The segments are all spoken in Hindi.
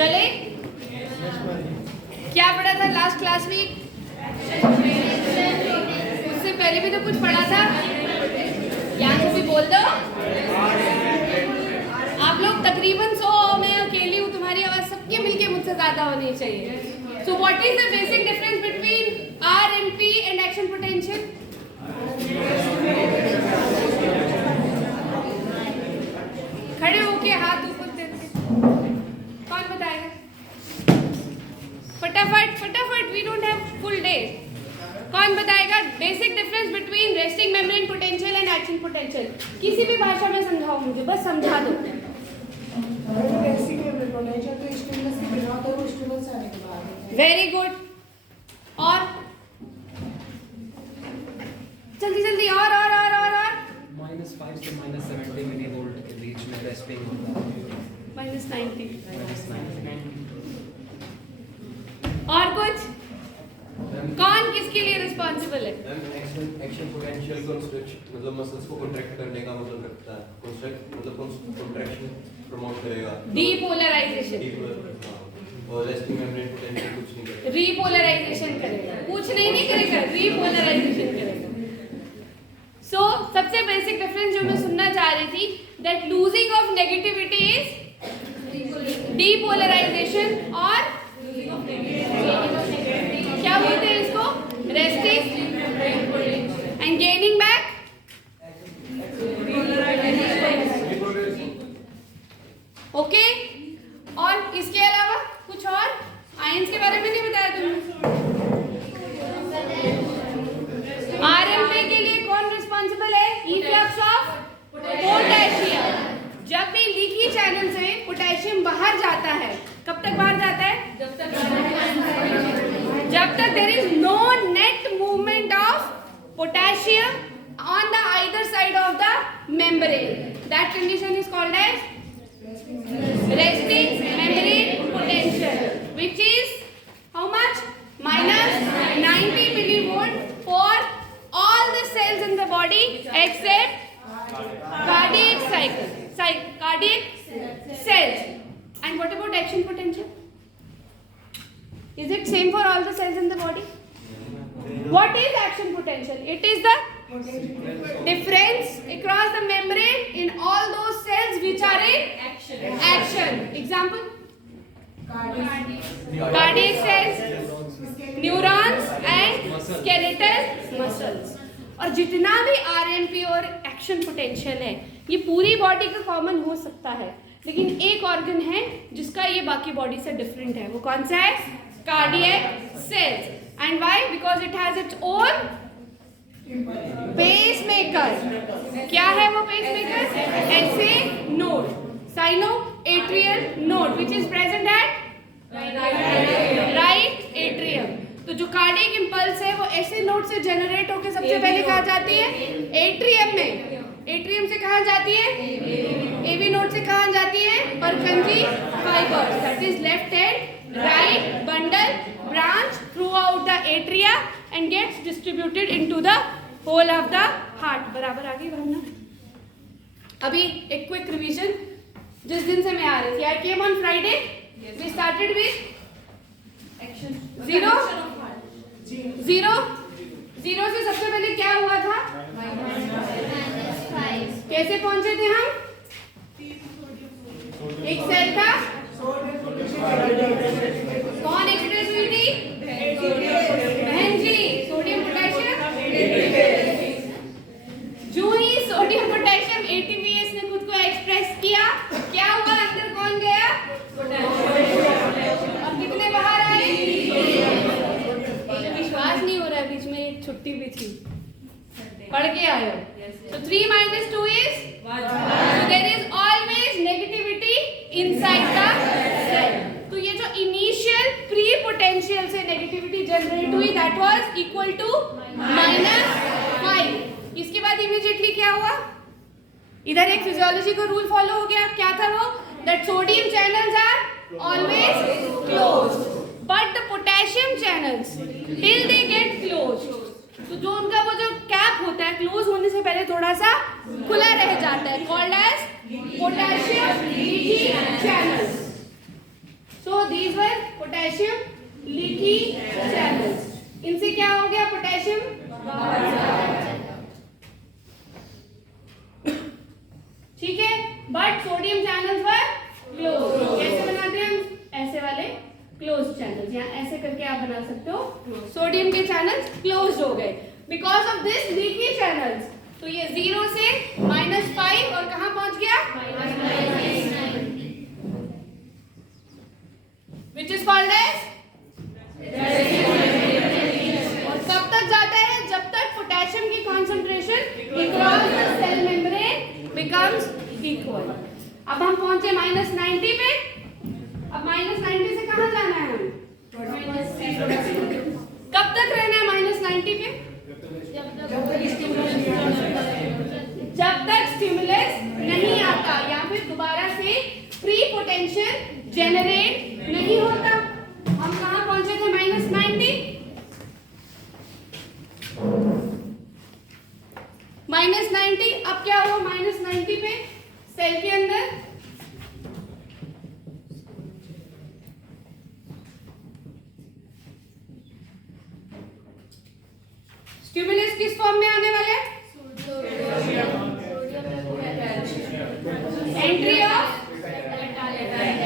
चले? क्या पढ़ा था लास्ट क्लास में? उससे पहले भी तो कुछ पढ़ा था। यहाँ से भी बोल दो। आप लोग तकरीबन 100, मैं अकेली हूँ, तुम्हारी आवाज सबके मिलके मुझसे ज्यादा होनी चाहिए। So what is the basic difference between RMP and action potential? खड़े होके हाथ ऊपर देते। कौन बताएगा? फटाफट फटाफट, we don't have full day. कौन बताएगा basic difference between resting membrane potential and action potential? किसी भी भाषा में समझाओ मुझे, बस समझा दो। Very good. और जल्दी जल्दी और -5 से -70 मिलीवोल्ट के बीच में रेस्टिंग होता है। -90। और कुछ? कौन किसके लिए रिस्पॉन्सिबल है? एक्शन पोटेंशियल मतलब मसल्स को कॉन्ट्रैक्ट करने का मतलब रखता है। मतलब कॉन्ट्रैक्शन प्रमोट करेगा। डीपोलराइजेशन। और रेस्टिंग मेम्ब्रेन पोटेंशियल कुछ नहीं करेगा। रीपोलराइजेशन करेगा। कुछ नहीं करेगा, रीपोलराइजेशन करेगा। सो सबसे बेसिक डिफरेंस जो मैं सुनना चाह रही थी, that losing of negativity is depolarisation और क्या बोलते हैं इसको? Resting and gaining back okay. और इसके अलावा कुछ और आयंस के बारे में नहीं बताया तुमने? आरएमपी के लिए कौन रिस्पॉन्सिबल है? Efflux of potassium. जब भी लीकी चैनल से पोटेशियम बाहर जाता है, कब तक बाहर जाता है? जब तक there is no net movement of potassium on the either side of the membrane, that condition is called as resting membrane potential, which is how much? -90 millivolt for all the cells in the body except cardiac cells. And what about action potential? Is it same for all the cells in the body? What is action potential? It is the difference across the membrane in all those cells which are in action. Example? Cardiac cells, neurons and skeletal muscles. और जितना भी आरएमपी और एक्शन पोटेंशियल है, ये पूरी बॉडी का कॉमन हो सकता है, लेकिन एक ऑर्गन है जिसका ये बाकी बॉडी से डिफरेंट है। वो कौन सा है? Cardiac cells. And why? Because it has its own pacemaker. क्या है वो pacemaker? SA node, sino atrial node, which is present at right atrium. तो जो कार्डियक इंपल्स है वो ऐसे नोड से जनरेट होकर सबसे पहले कहाँ जाती है? एट्रियम में। एट्रियम से कहाँ जाती है? एवी नोड से कहाँ जाती है? Purkinje fibres, that is left and right bundle branch throughout the atria and gets distributed into the whole of the heart. बराबर आगे बढ़ना। अभी एक क्विक रिवीजन। जिस दिन से मैं आ रही थी, I came on Friday. We started with zero से सबसे पहले क्या हुआ था? कैसे पहुंचे थे हम? एक सेल था, कौन एक्सप्रेस हुई थी? बहन जी, सोडियम पोटेशियम। जो ही सोडियम पोटेशियम एटीपीएस ने खुद को एक्सप्रेस किया, क्या हुआ? अंदर कौन गया? अब कितने बाहर आए? विश्वास नहीं हो रहा है, बीच में एक छुट्टी भी थी, पढ़ के आए हो। So 3 - 2 is 1. So there is always negativity inside the cell. तो ये जो इनिशियल प्री पोटेंशियल से नेगेटिविटी जनरेट हुई, दैट वाज इक्वल टू -5। इसके बाद इमीडिएटली क्या हुआ? इधर एक फिजियोलॉजी का रूल फॉलो हो गया। क्या था वो? That sodium channels are always closed, but the potassium channels till they get closed, तो जो उनका वो जो कैप होता है क्लोज होने से पहले थोड़ा सा खुला रह जाता है, called as potassium leaky channels. So these were potassium leaky channels. इनसे क्या हो गया? पोटेशियम ठीक है. But sodium channels were close. कैसे बनाते हैं हम? ऐसे वाले क्लोज चैनल्स, या ऐसे करके आप बना सकते हो. सोडियम के चैनल्स क्लोज हो गए because of this leaky channels. तो ये 0 से -5 और कहां पहुंच गया? Which is called as. और कब तक जाता है? जब तक पोटेशियम की concentration across the cell membrane becomes equal. अब हम पहुंचे -90 पे. अब -90 से कहां जाना है हमें? कब तक रहना है -90 पे? जब तक स्टिमुलस नहीं आता या फिर दोबारा से फ्री पोटेंशियल जेनरेट नहीं होता. हम कहां पहुंचे थे? -90. -90. अब क्या हुआ? -90 पे सेल के अंदर स्टिमुलस किस फॉर्म में आने वाले हैं? Entry of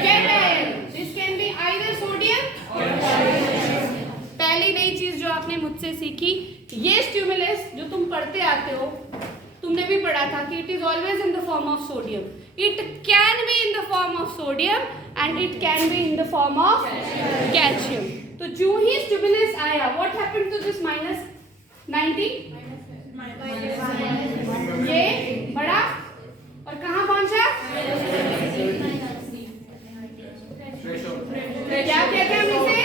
cation. This can be either sodium. पहली नई चीज जो आपने मुझसे सीखी, ये स्टिमुलस जो तुम पढ़ते आते हो, तुमने भी पढ़ा था कि it is always in the form of sodium. It can be in the form of sodium and it can be in the form of calcium. तो जो ही स्टिमुलस आया, व्हाट हैपेंड टू दिस -90? ये बड़ा और कहां पहुंचा? क्या कहते हैं हम इसे?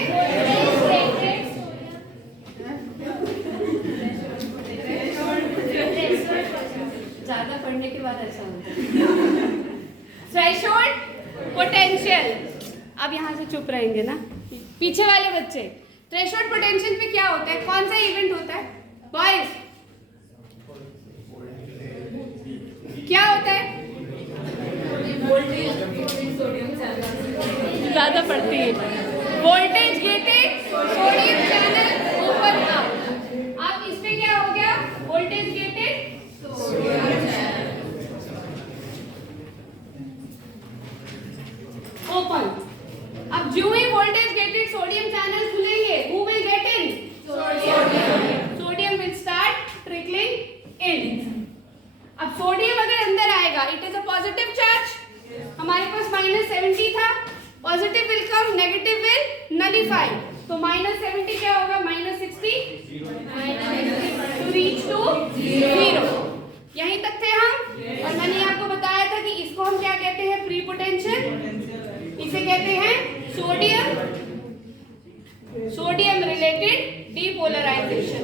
ज्यादा पढ़ने के बाद अच्छा होता है. Threshold potential. अब यहां से चुप रहेंगे ना पीछे वाले बच्चे. थ्रेशोल्ड पोटेंशियल पे क्या होता है? कौन सा इवेंट होता है बॉयज? क्या होता है? ज्यादा पढ़ती है. Voltage gated sodium channel open up. अब इस पे क्या हो गया? Voltage gated open. अब जो ही वोल्टेज गेटेड सोडियम चैनल खुलेंगे, who will get in? Sodium will start trickling in. अब सोडियम अगर अंदर आएगा, it is a positive charge. हमारे पास -70 था. Positive will come, negative will nullify. तो -70 क्या होगा? -60 टू रीच टू 0. यहीं तक थे हम. और मैंने आपको बताया था कि इसको हम क्या कहते हैं? Free potential. इसे कहते हैं सोडियम रिलेटेड डीपोलराइजेशन.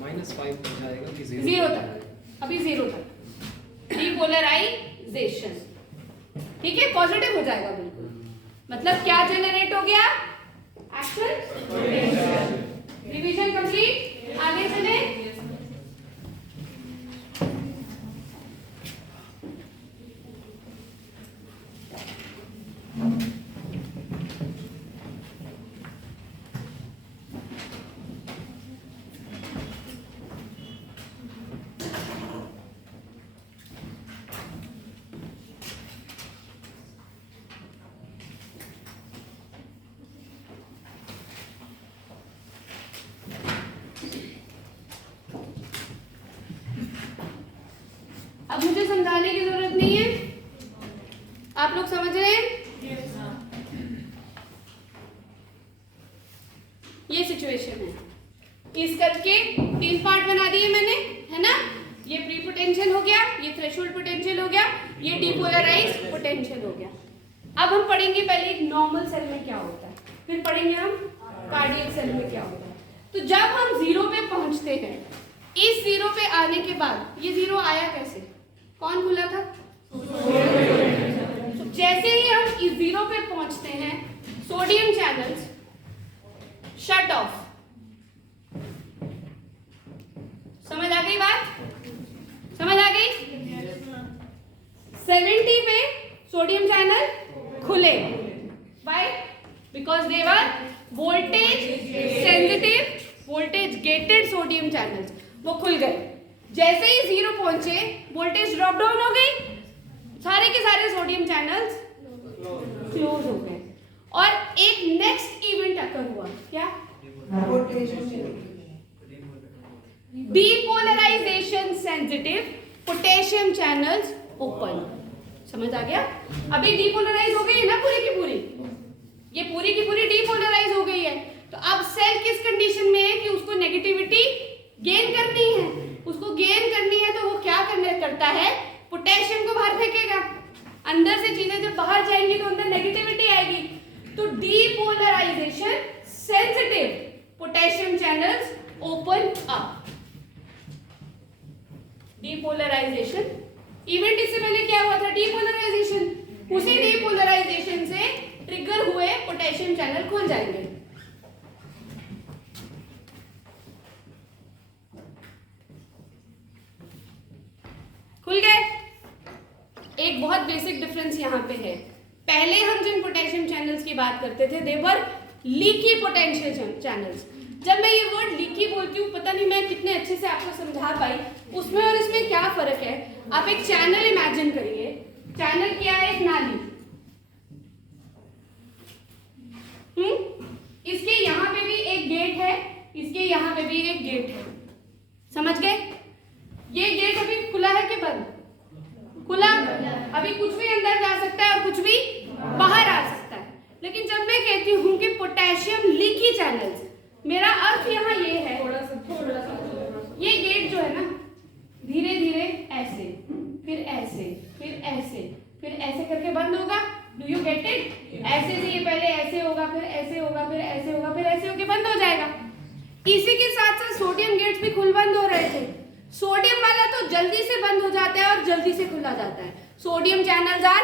-5 तक जाएगा कि 0 तक. अभी 0 तक डीपोलराइजेशन. ठीक है, पॉजिटिव हो जाएगा बिल्कुल. मतलब क्या जेनरेट हो गया? एक्शन. Revision complete. आगे चले. अब मुझे समझाने की जरूरत नहीं है. आप लोग समझ रहे हैं? ये सिचुएशन है. इस करके 3 पार्ट बना दिए मैंने, है ना? ये प्री पोटेंशियल हो गया, ये थ्रेशोल्ड पोटेंशियल हो गया, ये डीपोलराइज्ड पोटेंशियल हो गया. अब हम पढ़ेंगे पहले एक नॉर्मल सेल में क्या होता है, फिर पढ़ेंगे हम कार्डियक सेल में क्या होता है. तो जब हम 0 पे पहुंचते हैं, इस 0 पे आने के बाद ये 0 आया कैसे? कौन खुला था? तो जैसे ही हम इस 0 पे पहुंचते हैं, सोडियम चैनल्स शट ऑफ. समझ आ गई बात? समझ आ गई? 70 पे सोडियम चैनल खुले. Why? Because they were voltage sensitive, voltage gated sodium channels. वो खुल गए. जैसे ही 0 पहुंचे, वोल्टेज ड्रॉप डाउन हो गई, सारे के सारे सोडियम चैनल्स क्लोज हो गए. और एक नेक्स्ट इवेंट अकर हुआ. क्या? Depolarisation sensitive potassium channels open. समझ आ गया? अभी डीपोलराइज हो गई है ना पूरी की पूरी. ये पूरी की पूरी डीपोलराइज हो गई है. तो अब सेल किस कंडीशन में है कि उसको नेगेटिविटी गेन करनी है. उसको गेन करनी है तो वो क्या करता है, पोटेशियम को बाहर फेंकेगा. अंदर से चीजें जब बाहर जाएंगी तो अंदर नेगेटिविटी आएगी. तो depolarisation sensitive potassium channels open up. Depolarisation event इससे पहले क्या हुआ था? डीपोलराइजेशन. उसी डीपोलराइजेशन से ट्रिगर हुए पोटेशियम चैनल खुल जाएंगे. खुल गए. एक बहुत बेसिक डिफरेंस यहाँ पे है. पहले हम जिन पोटेशियम चैनल्स की बात करते थे, देवर लीकी पोटेंशियल चैनल्स. जब मैं ये वर्ड लीकी बोलती हूँ, पता नहीं मैं कितने अच्छे से आपको समझा पाई. उसमें और इसमें क्या फर्क है? आप एक चैनल इमेजिन करिए. चैनल क्या है? एक नाली. इसके यहाँ पे भी एक गेट है, इसके यहाँ पे भी एक गेट है. समझ गए? ये गेट अभी खुला है कि बंद? खुला. अभी कुछ भी अंदर जा सकता है और कुछ भी बाहर आ सकता है. लेकिन जब मैं कहती हूँ कि पोटेशियम लीकी चैनल्स, मेरा अर्थ यहाँ ये है, ये गेट जो है ना, धीरे धीरे ऐसे, फिर ऐसे, फिर ऐसे, फिर ऐसे करके बंद होगा. Do you get it? ऐसे से ये पहले ऐसे होगा, फिर ऐसे होगा, फिर ऐसे होगा, फिर ऐसे होके बंद हो जाएगा. इसी के साथ साथ सोडियम गेट्स भी खुल बंद हो रहे थे. सोडियम वाला तो जल्दी से बंद हो जाता है और जल्दी से खुला जाता है. Sodium channels are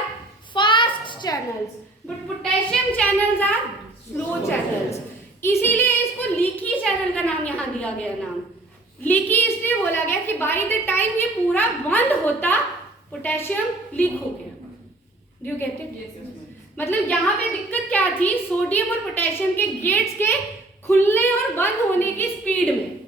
fast channels, but potassium channels are slow channels. इसीलिए इसको लीकी चैनल का नाम यहाँ दिया गया. नाम लीकी इसलिए बोला गया कि बाय द टाइम ये पूरा बंद होता, पोटेशियम लीक हो गया. Do you get it? मतलब यहाँ पे दिक्कत क्या थी? सोडियम और पोटेशियम के गेट्स के खुलने और बंद होने की स्पीड में.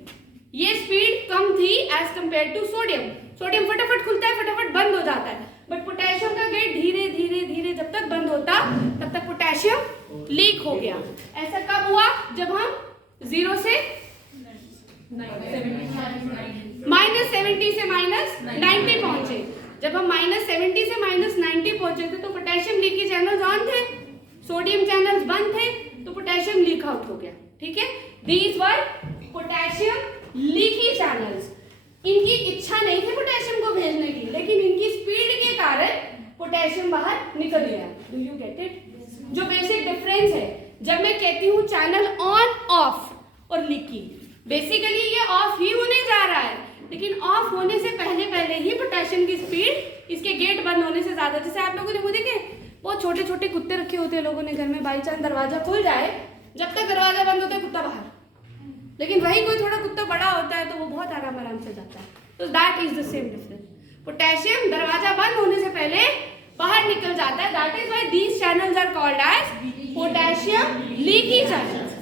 ये स्पीड कम थी as compare to sodium. Sodium फटाफट खुलता है, फटाफट बंद हो जाता है. बट पोटेशियम का गेट धीरे धीरे धीरे जब तक बंद होता, तब तक पोटेशियम लीक हो गया. ऐसा कब हुआ? जब हम 0 से -70 से -90 पहुंचे. जब हम -70 से -90 पहुंचे थे तो पोटेशियम लीकी चैनल्स ऑन थे, सोडियम चैनल्स बंद थे, तो पोटेशियम लीक आउट हो गया. ठीक है? These were potassium leaky channels. इनकी इच्छा नहीं थी पोटेशियम को भेजने की, लेकिन इनकी स्पीड के कारण पोटेशियम बाहर निकल गया. Do you get it? जो बेसिक डिफरेंस है, जब मैं कहती हूँ चैनल ऑन ऑफ और लीकी, बेसिकली ये ऑफ ही होने जा रहा है, लेकिन ऑफ होने से पहले पहले ही पोटेशियम की स्पीड इसके गेट बंद होने से ज्यादा. जैसे आप लोगों ने वो देखे, बहुत छोटे छोटे कुत्ते रखे होते हैं लोगों ने घर में, बाई चांस दरवाजा खुल जाए, जब तक दरवाजा बंद होता है कुत्ता बाहर. लेकिन वही कोई थोड़ा कुत्ता बड़ा होता है तो वो बहुत आराम आराम से जाता है. तो that is the same difference. Potassium दरवाजा बंद होने से पहले बाहर निकल जाता है. That is why these channels are called as potassium leaky channels.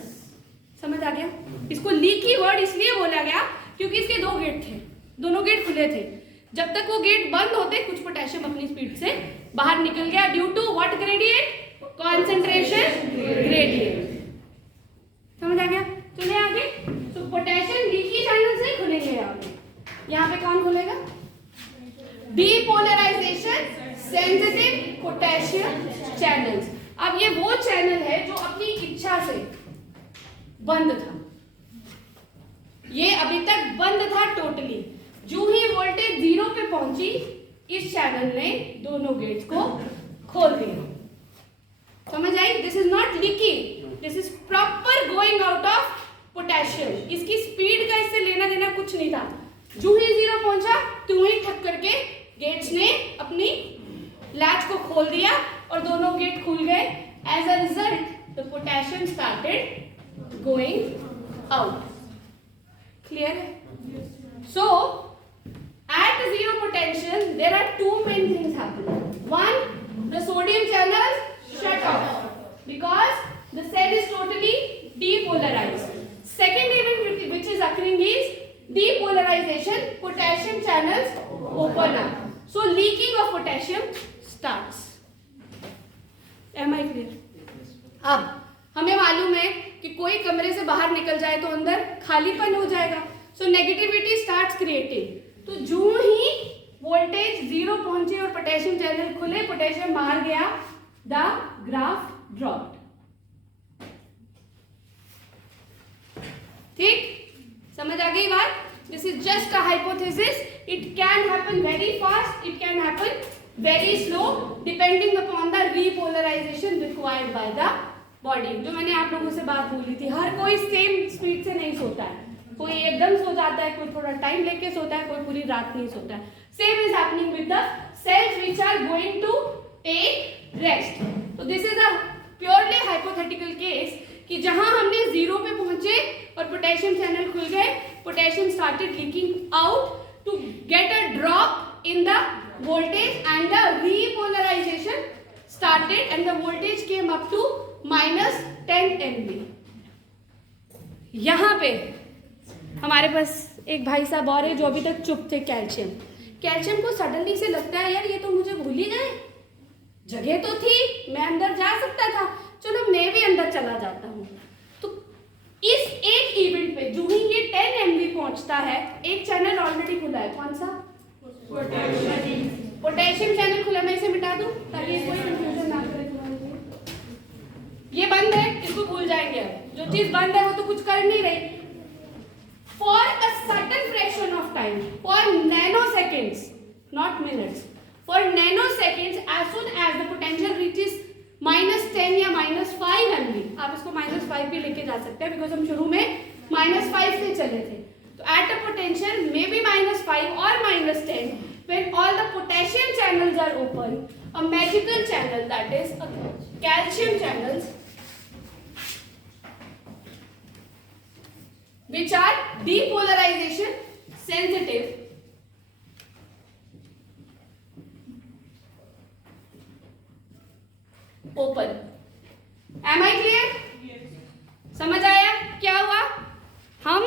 समझ आ गया? इसको लीकी वर्ड इसलिए बोला गया क्योंकि इसके 2 गेट थे, दोनों गेट खुले थे. जब तक वो गेट बंद होते, कुछ पोटेशियम अपनी स्पीड से बाहर निकल गया due to what gradient? Concentration gradient. समझ आ गया? चलिए आगे. तो पोटेशियम लीकी चैनल्स नहीं खुलेंगे. यहाँ पे कौन खुलेगा? Depolarisation sensitive potassium channels. अब ये वो चैनल है जो अपनी इच्छा से बंद था. ये अभी तक बंद था टोटली. जो ही वोल्टेज 0 पे पहुंची, इस चैनल ने दोनों गेट्स को खोल दिया. समझ आई? This is not leaky, this is proper going out of potassium. इसकी स्पीड का इससे लेना देना कुछ नहीं था. जो ही 0 पहुंचा, तो ही ठक करके गेट्स ने अपनी लैच को खोल दिया और दोनों गेट खुल गए. As a result the potassium started going out. Clear है? So at 0 potential there are 2 main things happening. One, the sodium channels shut off because the cell is totally depolarized. Second event which is occurring is depolarization. Potassium channels open up, so leaking of potassium starts. Am I clear? अब हमें मालूम है कि कोई कमरे से बाहर निकल जाए तो अंदर खालीपन हो जाएगा, सो नेगेटिविटी स्टार्ट्स क्रिएटिंग. तो जो ही वोल्टेज 0 पहुंचे और पोटेशियम चैनल खुले, पोटेशियम बाहर गया, द ग्राफ ड्रॉप्ड. ठीक, समझ आ गई बात? This is just a hypothesis. It can happen very fast, it can happen very slow, depending upon the repolarisation required by the body. जो मैंने आप लोगों से बात बोली थी, हर कोई सेम स्पीड से नहीं सोता है. कोई एकदम सो जाता है, कोई थोड़ा टाइम लेके सोता है, कोई पूरी रात नहीं सोता है. Same is happening with the cells which are going to take rest. तो this is a purely hypothetical case कि जहां हमने 0 पे पहुंचे और पोटेशियम चैनल खुल गए, potassium started leaking out to get a drop in the voltage and the repolarization started and the voltage came up to -10 MV. यहाँ पे हमारे पास एक भाई साहब और है जो अभी तक चुप थे. कैल्शियम को सडनली से लगता है यार ये तो मुझे भूल ही गए, जगह तो थी, मैं अंदर जा सकता था, चलो मैं भी अंदर चला जाता हूँ. तो इस एक इवेंट पे जो ही ये 10 MV पहुंचता है, एक चैनल ऑलरेडी खुला है. कौन सा? पोटेशियम चैनल खुला. मैं इसे मिटा दूं ताकि कोई कंफ्यूजन ना करे तुम्हारे लिए. ये बंद है, इसको भूल जाएंगे. अब जो चीज बंद है वो तो कुछ कर नहीं रही. For a certain fraction of time, for nanoseconds, not minutes, for nanoseconds, as soon as the potential reaches -10 या -5 MV. आप इसको -5 भी लेके जा सकते हैं बिकॉज हम शुरू में -5 से चले थे. So at a potential maybe -5 or -10, when all the potassium channels are open, a magical channel, that is a calcium channels, which are depolarization sensitive, open. Am I clear? Yes. समझ आया क्या हुआ? हम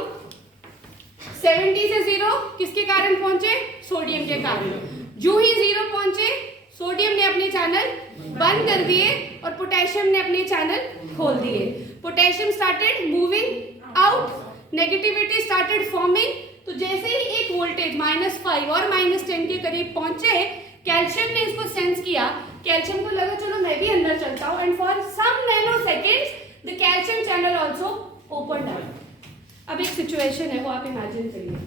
70 से 0 किसके कारण पहुंचे? सोडियम के कारण. जो ही 0 पहुंचे, सोडियम ने अपने चैनल बंद कर दिए और पोटेशियम ने अपने चैनल खोल दिए. Potassium started moving out, negativity started forming. तो जैसे ही एक वोल्टेज -5 और -10 के करीब पहुंचे, कैल्शियम ने इसको सेंस किया. कैल्शियम को लगा चलो मैं भी अंदर चलता हूं, and for some nanoseconds the calcium channel also opened up. अब एक सिचुएशन है, वो आप इमेजिन करिए.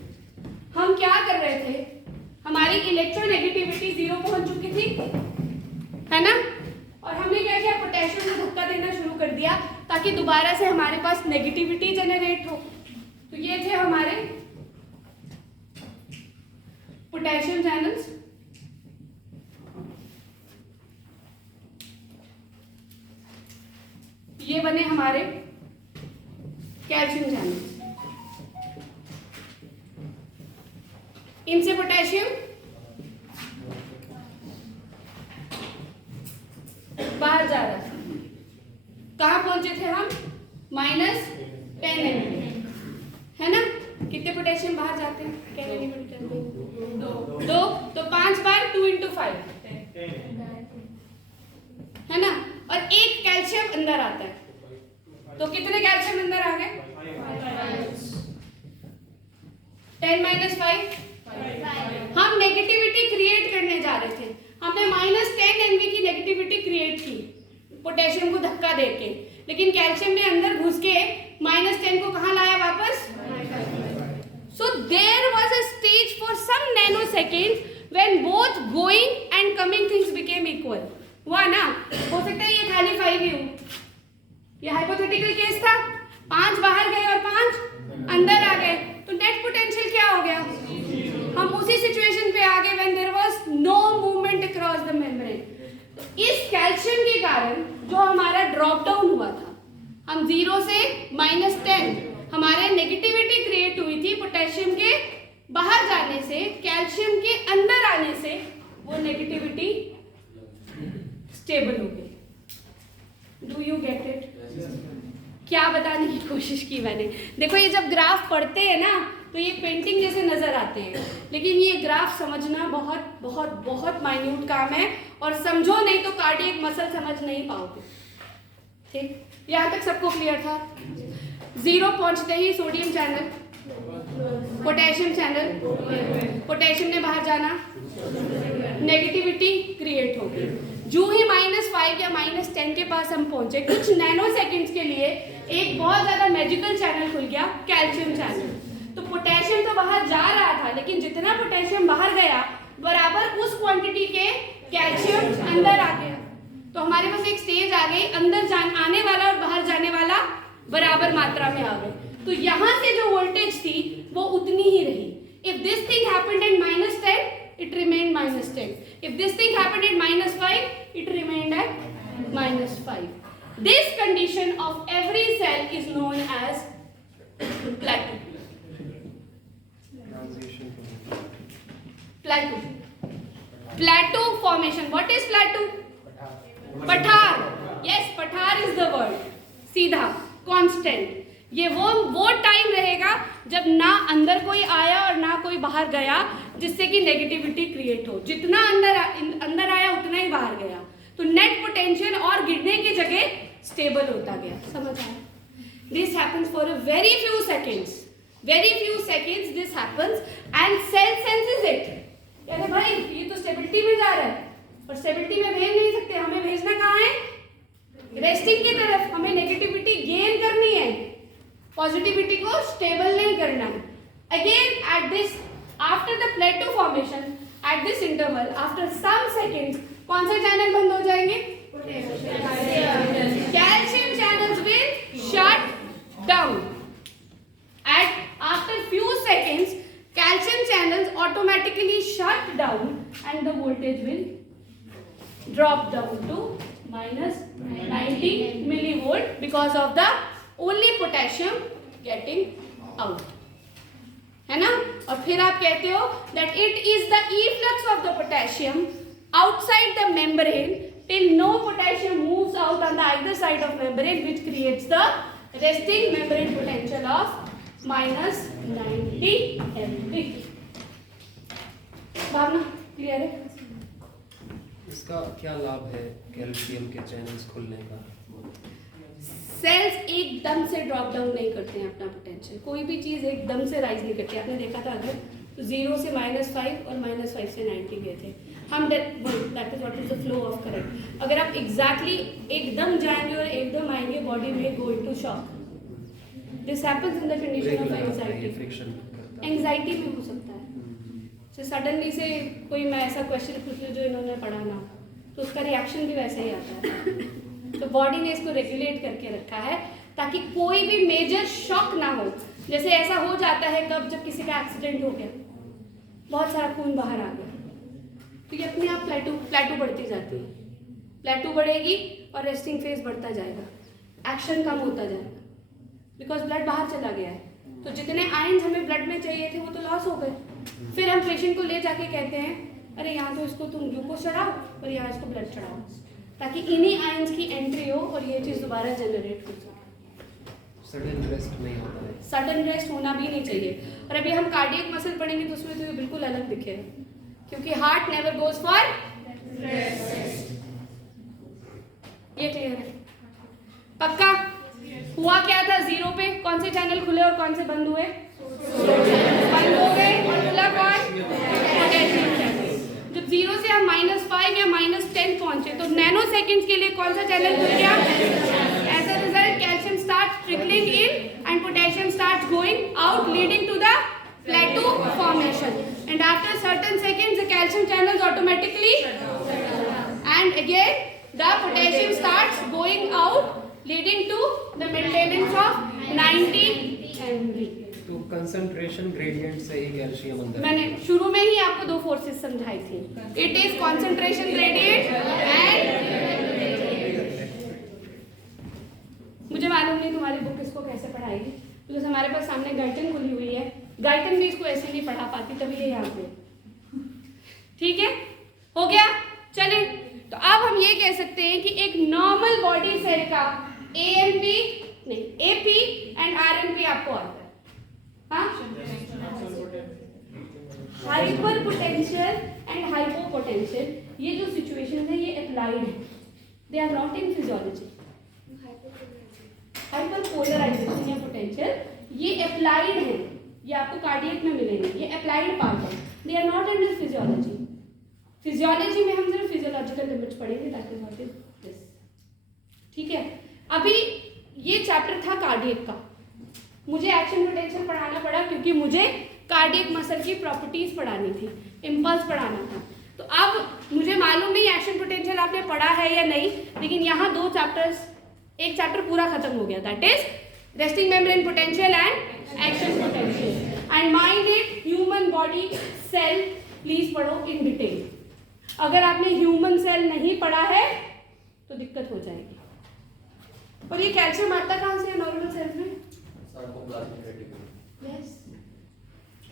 हम क्या कर रहे थे? हमारी इलेक्ट्रोनेगेटिविटी 0 पहुंच चुकी थी, है ना? और हमने क्या किया? पोटेशियम को धक्का देना शुरू कर दिया ताकि दोबारा से हमारे पास नेगेटिविटी जनरेट हो. तो ये थे हमारे पोटेशियम चैनल्स. ये बने हमारे कैल्शियम चैनल्स. इनसे पोटेशियम बाहर जा रहा था. कहाँ पहुंचे थे हम? -10 MV, है ना? कितने पोटेशियम बाहर जाते हैं? Can anybody tell me? 2. तो 5 बार 2 × 5, है ना? और एक कैल्शियम अंदर आता है. तो कितने कैल्शियम अंदर आ गए? 10 - 5. हम नेगेटिविटी क्रिएट करने जा रहे थे. हमने -10 MV की नेगेटिविटी क्रिएट की पोटेशियम को धक्का देके, लेकिन कैल्शियम ने अंदर घुस के -10 को कहाँ लाया वापस? So there was a stage for some nanoseconds when both going and coming things became equal. हुआ ना? हो सकता है ये खाली 5 ही हो. ये हाइपोथेटिकल केस था. 5 बाहर गए और 5 अंदर आ गए, तो नेट पोटेंशियल क्या हो गया? हम उसी सिचुएशन पे आ गए when there was no movement across the membrane. तो इस कैल्शियम के कारण जो हमारा ड्रॉप डाउन हुआ था, हम 0 से -10, हमारे नेगेटिविटी क्रिएट हुई थी पोटेशियम के बाहर जाने से, कैल्शियम के अंदर आने से वो नेगेटिविटी स्टेबल हो गई. Do you get it? क्या बताने की कोशिश की मैंने? देखो ये जब ग्राफ पढ़ते हैं ना तो ये पेंटिंग जैसे नजर आते हैं, लेकिन ये ग्राफ समझना बहुत बहुत बहुत माइन्यूट काम है, और समझो नहीं तो कार्डियक मसल समझ नहीं पाओगे। ठीक, यहाँ तक सबको क्लियर था? 0 पहुंचते ही sodium channel, potassium channel, potassium ने बाहर जाना, नेगेटिविटी क्रिएट होगी। जो ही -5 या -10 के पास हम पहुंचे, कुछ नैनो सेकंड्स के लिए एक बहुत ज्यादा मैजिकल चैनल खुल गया, कैल्शियम चैनल। तो पोटेशियम तो बाहर जा रहा था, लेकिन जितना पोटेशियम बाहर गया बराबर उस क्वांटिटी के कैल्शियम अंदर आ गया। तो हमारे पास एक स्टेज आ गई, अंदर आने वाला और बाहर जाने वाला बराबर मात्रा में आ गए। तो यहाँ से जो वोल्टेज थी वो उतनी ही रही। If this thing happened at -10, it remained -10. If this thing happened at -5, it remained at -5. This condition of every cell is known as plateau. Plateau. Plateau formation. What is plateau? पठार. Yes, पठार is the word. सीधा, constant. ये वो टाइम रहेगा जब ना अंदर कोई आया और ना कोई बाहर गया, जिससे कि नेगेटिविटी क्रिएट हो। जितना अंदर आया उतना ही बाहर गया, तो नेट पोटेंशियल और गिरने की जगह स्टेबल होता गया। समझ आया? This happens for a very few seconds this happens and cell senses it. अरे भाई ये तो स्टेबिलिटी में जा रहा है, और स्टेबिलिटी में भेज नहीं सकते, हमें भेजना कहाँ है? रेस्टिंग की तरफ। हमें नेगेटिविटी गेन करनी है, पॉजिटिविटी को स्टेबल नहीं करना है। Again at this, after the plateau formation, at this interval, after some seconds, कौन से चैनल बंद हो जाएंगे? Calcium channels will shut down. At after few seconds calcium channels automatically shut down and the voltage will drop down to -90 millivolt because of the only potassium getting out, है ना? और फिर आप कहते हो that it is the efflux of the potassium outside the membrane till no potassium moves out on the either side of membrane, which creates the resting membrane potential of -90 MV. भावना क्लियर है? इसका क्या लाभ है कैल्शियम के चैनल्स खुलने का? सेल्स एकदम से ड्रॉप डाउन नहीं करते हैं अपना पोटेंशियल, कोई भी चीज़ एकदम से राइज नहीं करती। आपने देखा था अगर तो 0 से -5 और -5 से 90 गए थे हम, that is what is the flow of current. अगर आप एग्जैक्टली एकदम जाएंगे और एकदम आएंगे, बॉडी में go into shock. This happens in the condition of anxiety. Anxiety में हो सकता है, तो सडनली से कोई मैं ऐसा क्वेश्चन पूछ लूँ जो इन्होंने पढ़ा ना, तो उसका रिएक्शन भी वैसे ही आता है। तो बॉडी ने इसको रेगुलेट करके रखा है ताकि कोई भी मेजर शॉक ना हो। जैसे ऐसा हो जाता है कब, जब किसी का एक्सीडेंट हो गया, बहुत सारा खून बाहर आ गया, तो ये अपने आप प्लेटो बढ़ती जाती है। प्लेटो बढ़ेगी और रेस्टिंग फेज बढ़ता जाएगा, एक्शन कम होता जाएगा, बिकॉज ब्लड बाहर चला गया है। तो जितने आयंस हमें ब्लड में चाहिए थे वो तो लॉस हो गए। फिर हम पेशेंट को ले जाके कहते हैं अरे यहाँ तो इसको तुम ग्लूकोज चढ़ाओ और यहाँ इसको ब्लड चढ़ाओ, ताकि इन्हीं आयंस की एंट्री हो और ये चीज़ दोबारा जनरेट हो सके। सडन रेस्ट नहीं होता है। सडन रेस्ट होना भी नहीं चाहिए। और अभी हम कार्डियक मसल पढ़ेंगे तो उसमें तो ये बिल्कुल अलग दिखेगा, क्योंकि heart never goes for rest. ये क्लियर है? पक्का? हुआ क्या था 0 पे? कौन से चैनल खुले और कौन से बंद हुए? बंद हो गए। और खुला कौन? Potassium channel. जब 0 से हम -5 या -10 पहुंचे तो नैनो सेकंड्स के लिए कौन सा चैनल खुल गया? As a result calcium start trickling in and potassium start going out, leading to the plateau formation. And after certain seconds the calcium channels automatically and again the potassium starts going out, leading to the maintenance of 90 MV. तो कंसंट्रेशन ग्रेडियंट से ही कैल्शियम अंदर। मैंने शुरू में ही आपको 2 फोर्सेस समझाई थी। It is concentration gradient and, मुझे मालूम नहीं तुम्हारी बुक इसको कैसे पढ़ाएगी, बिकॉज हमारे पास सामने गाइटन खुली हुई है, गाइटन भी इसको ऐसे नहीं पढ़ा पाती, तभी ये यहाँ पे। ठीक है, हो गया? चलें तो अब हम ये कह सकते हैं कि एक नॉर्मल बॉडी सेल का एएमपी नहीं एपी एंड आरएमपी आपको आता है, हाँ? Hyper potential and hypo potential, ये जो सिचुएशन है ये अप्लाइड है, they are not in physiology. Hyperpolarisation या पोटेंशियल ये अप्लाइड है, ये आपको कार्डियक में मिलेंगे, ये अप्लाइड पार्ट है, they are not in physiology. Physiology में हम सिर्फ फिजियोलॉजिकल लिमिट्स पढ़ेंगे, that is what is this, ठीक है? अभी ये चैप्टर था कार्डियक का, मुझे एक्शन पोटेंशियल पढ़ाना पड़ा क्योंकि मुझे कार्डियक मसल की प्रॉपर्टीज पढ़ानी थी, इम्पल्स पढ़ाना था। तो अब मुझे मालूम नहीं एक्शन पोटेंशियल आपने पढ़ा है या नहीं, लेकिन यहाँ 2 चैप्टर्स, एक चैप्टर पूरा खत्म हो गया, that is resting membrane potential and action potential. And mind it human body cell please पढ़ो इन डिटेल। अगर आपने ह्यूमन सेल नहीं पढ़ा है तो दिक्कत हो जाएगी। और ये कैल्शियम आता कहाँ से है नॉर्मल सेल्स में? Sarcoplasmic reticulum. यस,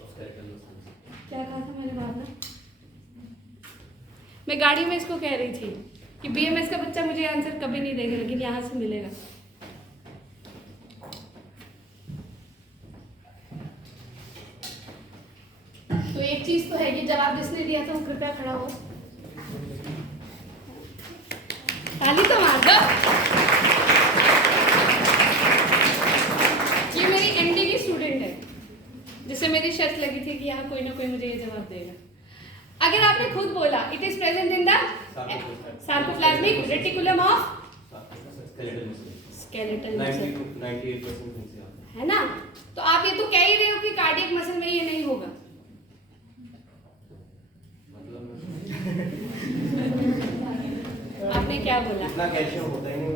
और स्केलेटल मसल्स। क्या कहा था मैंने बाद में? मैं गाड़ी में इसको कह रही थी कि बीएमएस का बच्चा मुझे आंसर कभी नहीं देगा, लेकिन यहाँ से मिलेगा। तो एक चीज तो है कि जवाब जिसने दिया था वो कृपया खड़ा हो, ताली तो मार दो। ये मेरी एमडी की स्टूडेंट है जिसे मेरी शर्त लगी थी कि यहाँ कोई ना कोई मुझे ये जवाब देगा। अगर आपने खुद बोला it is present in the sarcoplasmic reticulum of skeletal muscle, 98% है ना? तो आप ये तो कह ही रहे हो कि कार्डियक मसल में ये नहीं होगा। आपने क्या बोला? इतना कैल्शियम होता ही नहीं।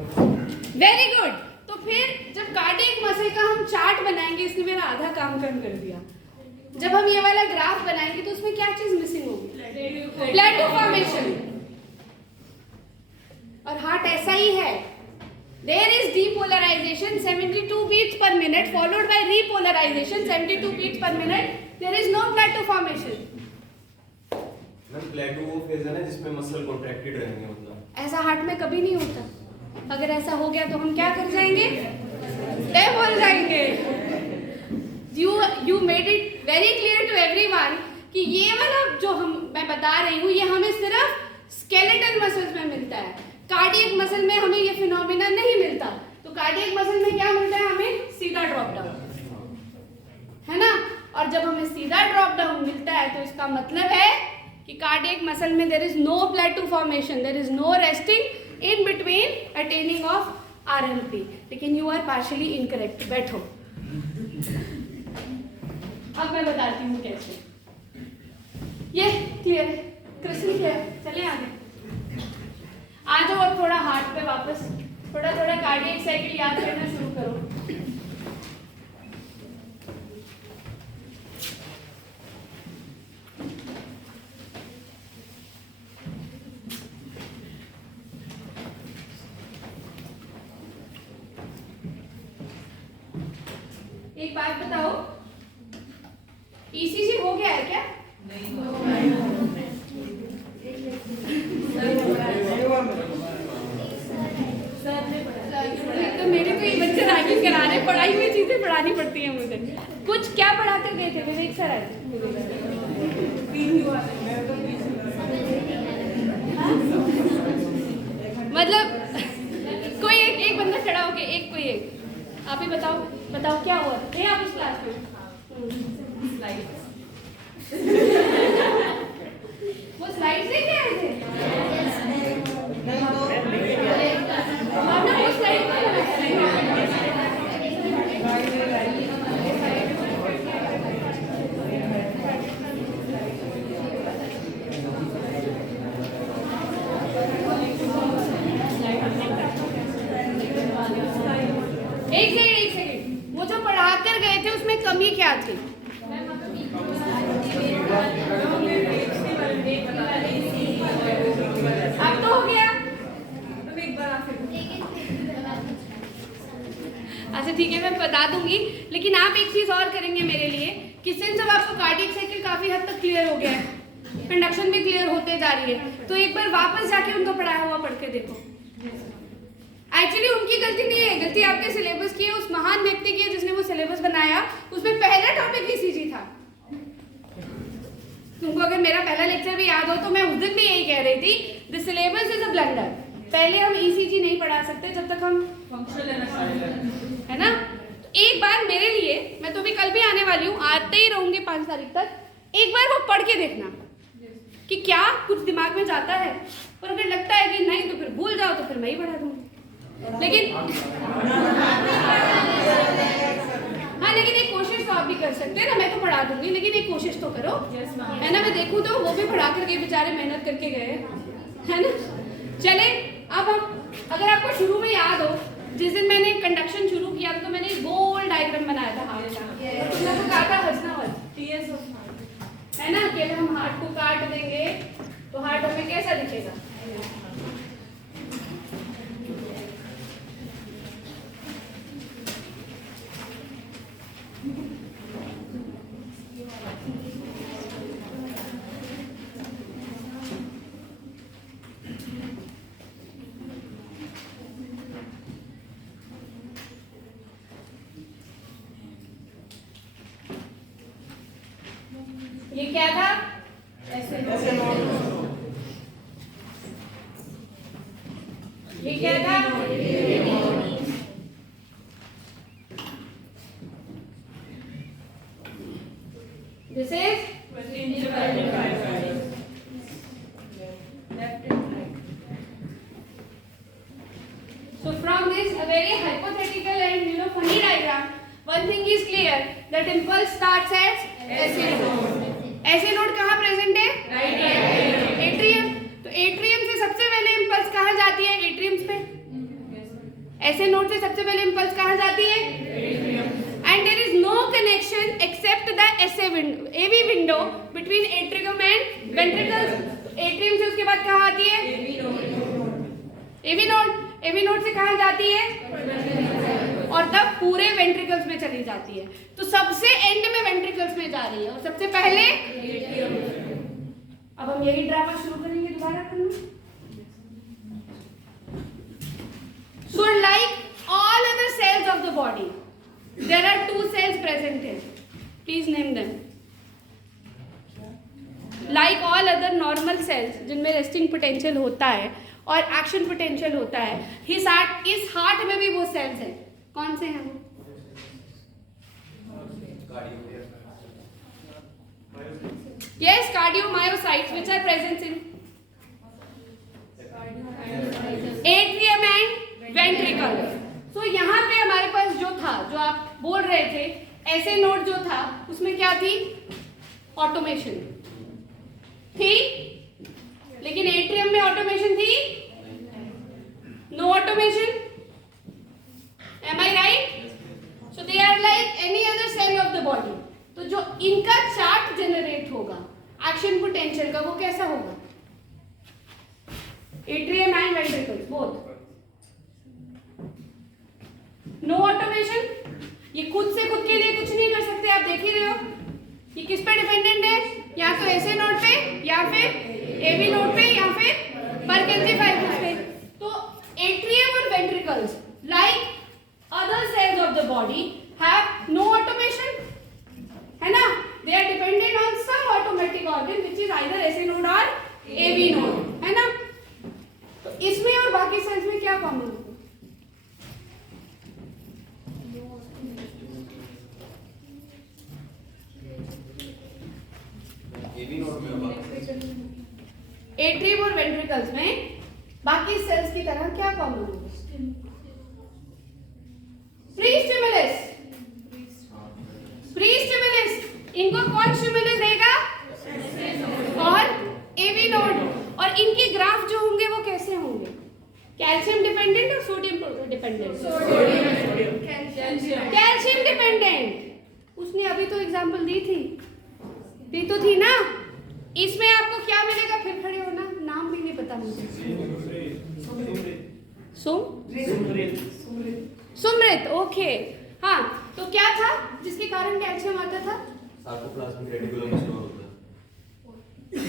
Very good. तो फिर जब कार्डियक मसल का हम चार्ट बनाएंगे, इसने मेरा आधा काम कम कर दिया। जब हम ये वाला ग्राफ बनाएंगे तो उसमें क्या चीज मिसिंग होगी? प्लेटो फॉर्मेशन। और हार्ट ऐसा ही है, there is depolarisation 72 beats per minute followed by repolarisation 72 beats per minute, there is no plateau formation. Ma'am plateau वो फेज है ना जिसमें मसल कॉन्ट्रैक्टेड रहेंगे, मतलब ऐसा हार्ट में कभी नहीं होता। अगर ऐसा हो गया तो हम क्या कर जाएंगे? तय बोल जाएंगे। You made it very clear to everyone कि ये वाला जो मैं बता रही हूँ ये हमें सिर्फ स्केलेटल मसल्स में मिलता है, कार्डियक मसल में हमें ये फिनोमिना नहीं मिलता। तो कार्डियक मसल में क्या मिलता है? हमें सीधा ड्रॉप डाउन, है ना? और जब हमें सीधा ड्रॉप डाउन मिलता है तो इसका मतलब है कि कार्डियक मसल में there is no plateau formation, there is no resting in between attaining of RMP. लेकिन यू आर पार्शियली इनकरेक्ट। बैठो, अब मैं बताती हूँ कैसे। ये क्लियर है? कृष्ण क्या है? चले आगे आ जाओ और थोड़ा हार्ट पे वापस थोड़ा थोड़ा कार्डियक साइकिल याद करना शुरू करो। एक बात बताओ, ईसीजी हो गया है क्या? तो मेरे को ये बच्चे रैगिंग करा रहे, पढ़ाई हुई चीजें पढ़ानी पड़ती हैं मुझे। कुछ क्या पढ़ा कर गए थे? विवेक सर आए थे। मतलब कोई एक बंदा खड़ा हो गया, एक कोई एक आप ही बताओ क्या हुआ? थे आप उस क्लास में? वो स्लाइड से क्या आए थे? आपने वो स्लाइड एक सेकंड, वो जो पढ़ा कर गए थे उसमें कमी क्या थी? अब तो हो गया। अच्छा ठीक है, मैं बता दूंगी, लेकिन आप एक चीज और करेंगे मेरे लिए कि सिंस अब आपको कार्डियक साइकिल काफी हद तक क्लियर हो गया है, कंडक्शन भी क्लियर होते जा रही है। तो एक बार वापस जाके उनका पढ़ाया हुआ पढ़ के देखो। एक्चुअली उनकी गलती नहीं है, गलती आपके सिलेबस की है, उस महान व्यक्ति की है जिसने वो सिलेबस बनाया। उसमें पहला टॉपिक ईसीजी था। तुमको अगर मेरा पहला लेक्चर भी याद हो तो मैं उस दिन भी यही कह रही थी, the syllabus is a blunder. पहले हम ईसीजी नहीं पढ़ा सकते जब तक हम है ना। तो एक बार मेरे लिए, मैं तो भी कल भी आने वाली हूँ, आते ही रहूंगी 5 तारीख तक, एक बार वो पढ़ के देखना कि क्या कुछ दिमाग में जाता है। और अगर लगता है कि नहीं तो फिर भूल जाओ, तो फिर मैं ही पढ़ा दूंगी। लेकिन हाँ, लेकिन एक कोशिश तो आप भी कर सकते हैं ना। मैं तो पढ़ा दूंगी, लेकिन एक कोशिश तो करो, है ना। मैं देखूँ तो वो भी पढ़ा करके बेचारे मेहनत करके गए, है ना। चले अब हम, अगर आपको शुरू में याद हो, जिस दिन मैंने कंडक्शन शुरू किया था तो मैंने एक गोल डायग्राम बनाया था हार्ट का, और तुमने तो कहा था हंसना मत, है ना, कि हम हार्ट को काट देंगे तो हार्ट हमें कैसा दिखेगा। ये क्या था? ये क्या था? This is so from this a very hypothetical and funny diagram, one thing is clear, that impulse starts as SA node. SA node कहाँ प्रेजेंट है? Right atrium. तो एट्रियम से सबसे पहले इंपल्स कहाँ जाती है? एट्रियम्स पे। SA नोड से सबसे पहले इंपल्स कहाँ जाती है? And there is no connection except the AV window between atrium and ventricles. Atrium से उसके बाद कहाँ आती है? AV node. AV नोड से कहाँ जाती है? और तब पूरे वेंट्रिकल्स में चली जाती है। तो सबसे एंड में वेंट्रिकल्स में जा रही है और सबसे पहले अब हम यही ड्रामा शुरू करेंगे दोबारा करना। So like all other cells of the body, there are 2 cells present here. Please name them. Like all other normal cells जिनमें resting potential होता है और एक्शन पोटेंशियल होता है, इस हार्ट में भी वो सेल्स हैं। कौन से हैं वो? Yes, cardiomyocytes which are present in atrium and ventricle. So यहाँ पे हमारे पास जो था, जो आप बोल रहे थे, ऐसे नोड जो था उसमें क्या थी? ऑटोमेशन थी, लेकिन एट्रियम में ऑटोमेशन थी? No automation. Am I right? So they are like any other cell of the body. तो जो इनका चार्ट जनरेट होगा एक्शन पोटेंशियल का, वो कैसा होगा? Atrium and ventricles both. No automation. ये खुद से खुद के लिए कुछ नहीं कर सकते, आप देख ही रहे हो। ये किस पे डिपेंडेंट है? या तो ऐसे नोड पे, या फिर एवी नोड पे, या फिर परकेंजी फाइब्रस पे। तो एट्रियम और ventricles like other cells of the body have no automation, है ना। they are dependent on some automatic organ which is either SA node or AV node, है ना। तो इसमें और बाकी सेल्स में क्या कॉमन है? एट्रियम और वेंट्रिकल्स में बाकी सेल्स की तरह क्या कॉमन है? Pre stimulus. इनको कौन स्टिमुलस देगा? और एवी नोड। और इनके ग्राफ जो होंगे वो कैसे होंगे? कैल्शियम डिपेंडेंट और सोडियम डिपेंडेंट? Calcium dependent. उसने अभी तो एग्जांपल दी तो थी ना। इसमें आपको क्या मिलेगा? फिर खड़े होना, नाम भी नहीं पता मुझे। सुमृत। ओके, हाँ। तो क्या था जिसके कारण कैल्शियम आता था? सार्कोप्लाज्मिक रेटिकुलम स्टोर होता है।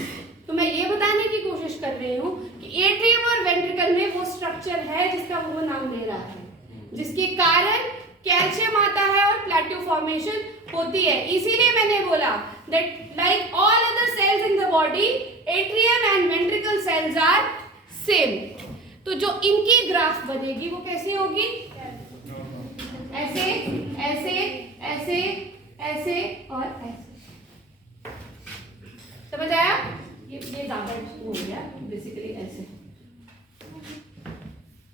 कर रही हूँ कि एट्रियम और वेंट्रिकल में वो स्ट्रक्चर है जिसका वो नाम ले रहा है, जिसके कारण कैल्शियम आता है और प्लेट्यू फॉर्मेशन होती है। इसीलिए मैंने बोला that like all other cells in the body atrium and ventricle cells are same. तो जो इनकी ग्राफ बनेगी वो कैसी होगी? ऐसे ऐसे ऐसे ऐसे और ऐसे। समझ आया? ये ज्यादा हो गया, बेसिकली ऐसे।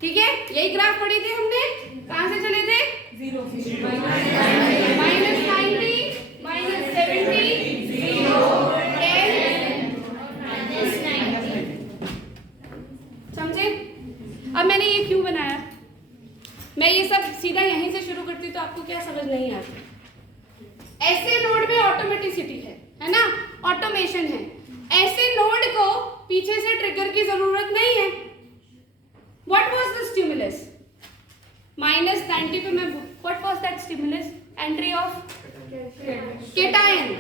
ठीक है, यही ग्राफ पढ़ी थी हमने। कहां से चले थे? 0 से -90 -70 0 10 समझे? अब मैंने ये क्यों बनाया? मैं ये सब सीधा यहीं से शुरू करती तो आपको क्या समझ नहीं आता? ऐसे नोड में ऑटोमेटिसिटी है ना, ऑटोमेशन है। ऐसे नोड को पीछे से ट्रिगर की जरूरत नहीं है। What was the stimulus? -90 पे मैं what was that stimulus? Entry of cation,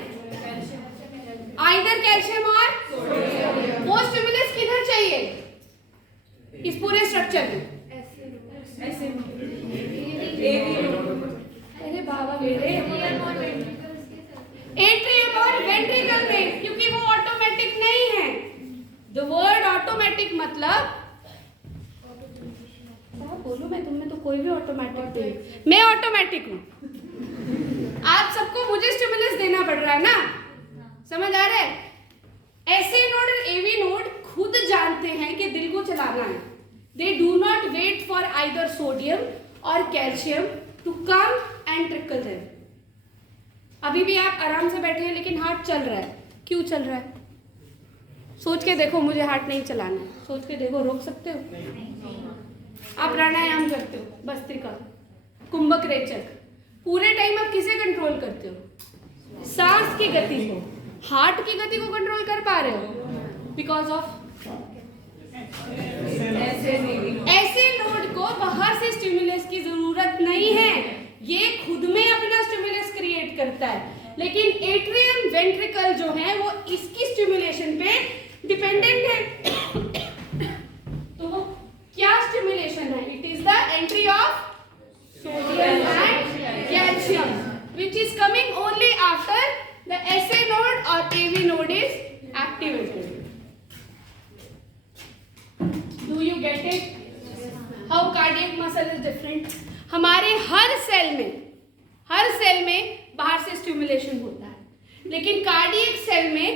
either calcium और वो स्टिमुलस किधर चाहिए इस पूरे स्ट्रक्चर में? ऐसे अरे बाबा मेरे एट्रियम और वेंट्रिकल में, क्योंकि वो ऑटोमेटिक नहीं है। द वर्ड ऑटोमेटिक मतलब बोलो, मैं तुम में तो कोई भी ऑटोमेटिक नहीं, मैं ऑटोमेटिक हूँ। आप सबको मुझे स्टिमुलस देना पड़ रहा है ना, समझ आ रहा है? ऐसे नोड और एवी नोड खुद जानते हैं कि दिल को चलाना है। They do not wait for either sodium और calcium to come and trickle them. अभी भी आप आराम से बैठे हैं लेकिन हार्ट चल रहा है। क्यों चल रहा है? सोच के देखो, मुझे हार्ट नहीं चलाना है, सोच के देखो, रोक सकते हो? आप प्राणायाम करते हो, भस्त्रिका, कुंभक रेचक, पूरे टाइम आप किसे कंट्रोल करते हो? सांस की गति को। हार्ट की गति को कंट्रोल कर पा रहे हो? बिकॉज ऑफ ऐसे नोड को बाहर से स्टिमुलस की जरूरत नहीं है, ये खुद में अपना स्टिमुलस क्रिएट करता है। लेकिन एट्रियम वेंट्रिकल जो है वो इसकी स्टिमुलेशन पे डिपेंडेंट है। तो वो क्या स्टिमुलेशन है? It is the entry of sodium and calcium which is coming only after the SA node or AV node is activated. Do you get it? How cardiac muscle is different? हमारे हर सेल में बाहर से स्टिमुलेशन होता है, लेकिन कार्डियक सेल में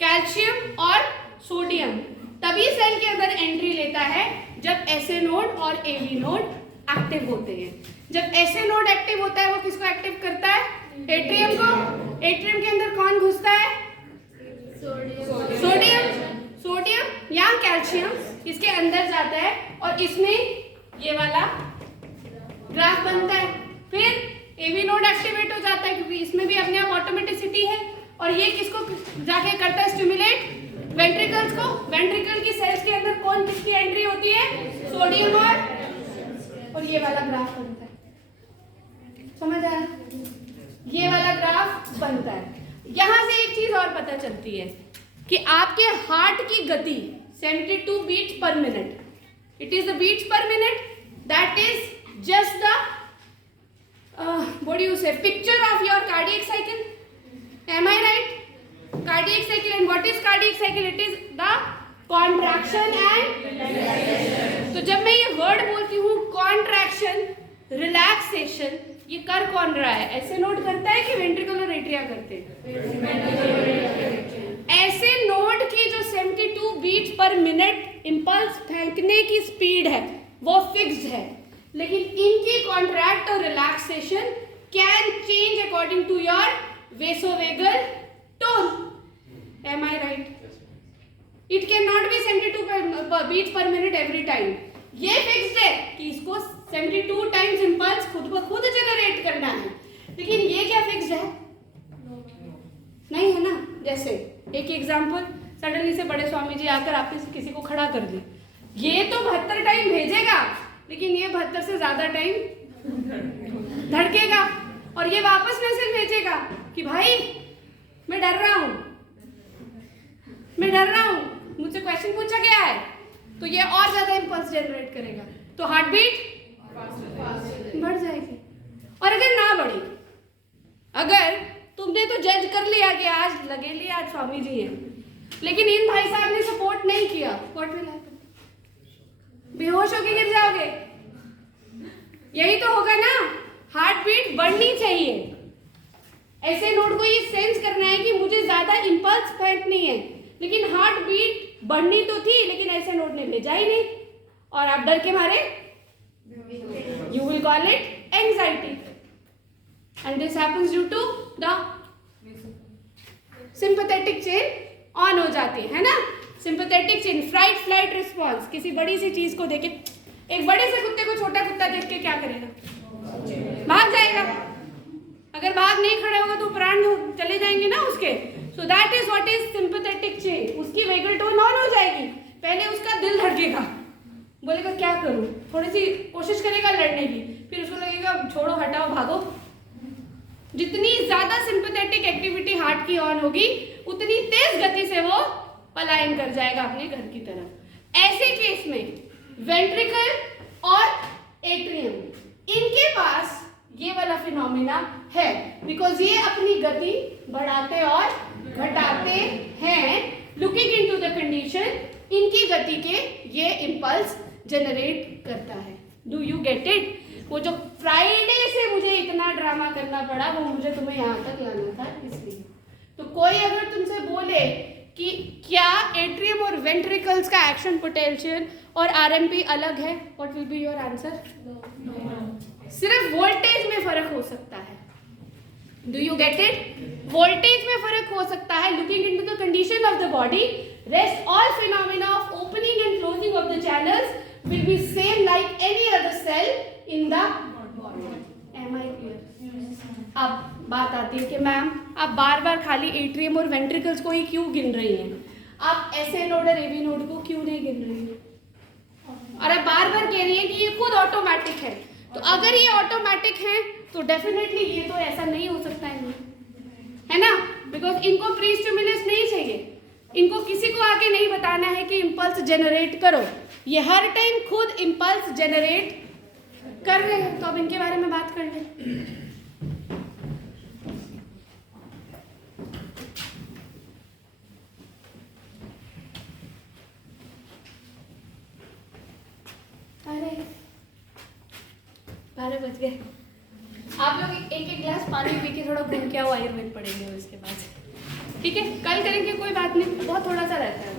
कैल्शियम और सोडियम तभी सेल के अंदर एंट्री लेता है जब SA नोड और AV नोड एक्टिव होते हैं। जब SA नोड एक्टिव होता है वो किसको एक्टिव करता है? एट्रियम को। एट्रियम के अंदर कौन घुसता है? सोडियम या कैल्शियम इसके अंदर जाता है और इसमें ये वाला ग्राफ बनता है। फिर AV नोड एक्टिवेट हो जाता है क्योंकि इसमें भी अपने आप ऑटोमेटिसिटी है, और ये किसको जाके करता है स्टिमुलेट? वेंट्रिकल्स को। वेंट्रिकल की सेल्स के अंदर कौन किसकी एंट्री होती है? सोडियम और ये वाला ग्राफ बनता है। समझ आया? ये वाला ग्राफ बनता है। यहां से एक चीज और पता चलती है कि आपके हार्ट की गति 72 beats per minute, it is the beats per minute, that is just the what do you say, picture of your cardiac cycle. Am I right? Cardiac cycle, and what is cardiac cycle? It is the contraction and relaxation. तो जब मैं ये वर्ड बोलती हूँ कॉन्ट्रैक्शन, रिलैक्सेशन, ये कर कौन रहा है? ऐसे नोड करता है कि वेंट्रिकल और एट्रिया करते हैं? ऐसे नोड की जो 72 बीट्स पर मिनट इंपल्स फेंकने की स्पीड है वो फिक्स्ड है, लेकिन इनकी कॉन्ट्रैक्ट और relaxation can change according to your vasovagal tone. Am I right? It cannot be 72 beats per minute every time. ये फिक्स्ड है कि इसको 72 टाइम्स इंपल्स खुद ब खुद जनरेट करना है, लेकिन ये क्या फिक्स्ड है? नहीं है ना. जैसे एक एग्जांपल, सडनली से बड़े स्वामी जी आकर आपने से किसी को खड़ा कर दे, ये तो 72 टाइम भेजेगा, लेकिन ये 72 से ज्यादा टाइम धड़केगा और ये वापस मैसेज भेजेगा कि भाई मैं डर रहा हूं, मुझसे क्वेश्चन पूछा गया है, तो ये और ज्यादा इंपल्स जनरेट करेगा, तो हार्ट बीट बढ़ जाएगी। और अगर ना बढ़ी, अगर तुमने तो जज कर लिया कि आज लगेली आज स्वामी जी हैं, लेकिन इन भाई साहब ने सपोर्ट नहीं किया, व्हाट विल हैपन? बेहोश होके गिर जाओगे। यही तो होगा ना, हार्ट बीट बढ़नी चाहिए। ऐसे नोड को ये सेंस करना है कि मुझे ज्यादा इंपल्स फेंकनी है, लेकिन हार्ट बीट बढ़नी तो थी, लेकिन ऐसे नोड ने भेजा ही नहीं, और आप डर के मारे you will call it anxiety, and this happens due to the sympathetic chain on हो जाती है ना। Sympathetic chain, fright flight response. किसी बड़ी सी चीज को देखे, एक बड़े से कुत्ते को छोटा कुत्ता देख के क्या करेगा? भाग जाएगा। अगर भाग नहीं खड़े होगा तो प्राण चले जाएंगे ना उसके। So that is what is sympathetic chain. उसकी वेगल टोन ऑन हो जाएगी, पहले उसका दिल धड़केगा, बोलेगा क्या करूं, थोड़ी सी कोशिश करेगा लड़ने की, फिर उसको लगेगा छोड़ो हटाओ भागो। जितनी ज्यादा सिंपैथेटिक एक्टिविटी हार्ट की ऑन होगी, उतनी तेज गति से वो पलायन कर जाएगा अपने घर की तरफ। ऐसे केस में वेंट्रिकल और एट्रियम, इनके पास ये वाला फिनोमिना है, बिकॉज ये अपनी गति बढ़ाते और घटाते हैं लुकिंग इनटू द कंडीशन। इनकी गति के ये इंपल्स जनरेट करता है। Do you get it? वो जो फ्राइडे से मुझे इतना ड्रामा करना पड़ा, वो मुझे तुम्हें यहाँ तक लाना था इसलिए। तो कोई अगर तुमसे बोले कि क्या एट्रियम और वेंट्रिकल्स का एक्शन पोटेंशियल और आरएमपी अलग है, what will be your answer? सिर्फ वोल्टेज में फर्क हो सकता है। Do you get it? Voltage में फर्क हो सकता है, looking into the condition of the body. Rest all phenomena of opening and closing of the channels will be same like any other cell in the body. Am I clear? अब बात आती है कि मैम आप बार बार खाली एट्रियम और वेंट्रिकल्स को ही क्यों गिन रही हैं, आप एसए नोड और एबी नोड को क्यों नहीं गिन रही हैं? और आप बार बार कह रही हैं कि ये खुद ऑटोमेटिक है। तो अगर ये ऑटोमेटिक है तो डेफिनेटली ये तो ऐसा नहीं हो सकता है ना, बिकॉज इनको प्री स्टिमुलस नहीं चाहिए, इनको किसी को आके नहीं बताना है कि इंपल्स जनरेट करो, ये हर टाइम खुद इंपल्स जनरेट कर रहे हैं। तो अब इनके बारे में बात कर लें। अरे 12 बज गए। आप लोग एक एक गिलास पानी पी के थोड़ा घूम के आओ, आयुर्वेद पढ़ेंगे उसके बाद, ठीक है? कल करेंगे, कोई बात नहीं, बहुत थोड़ा सा रहता है।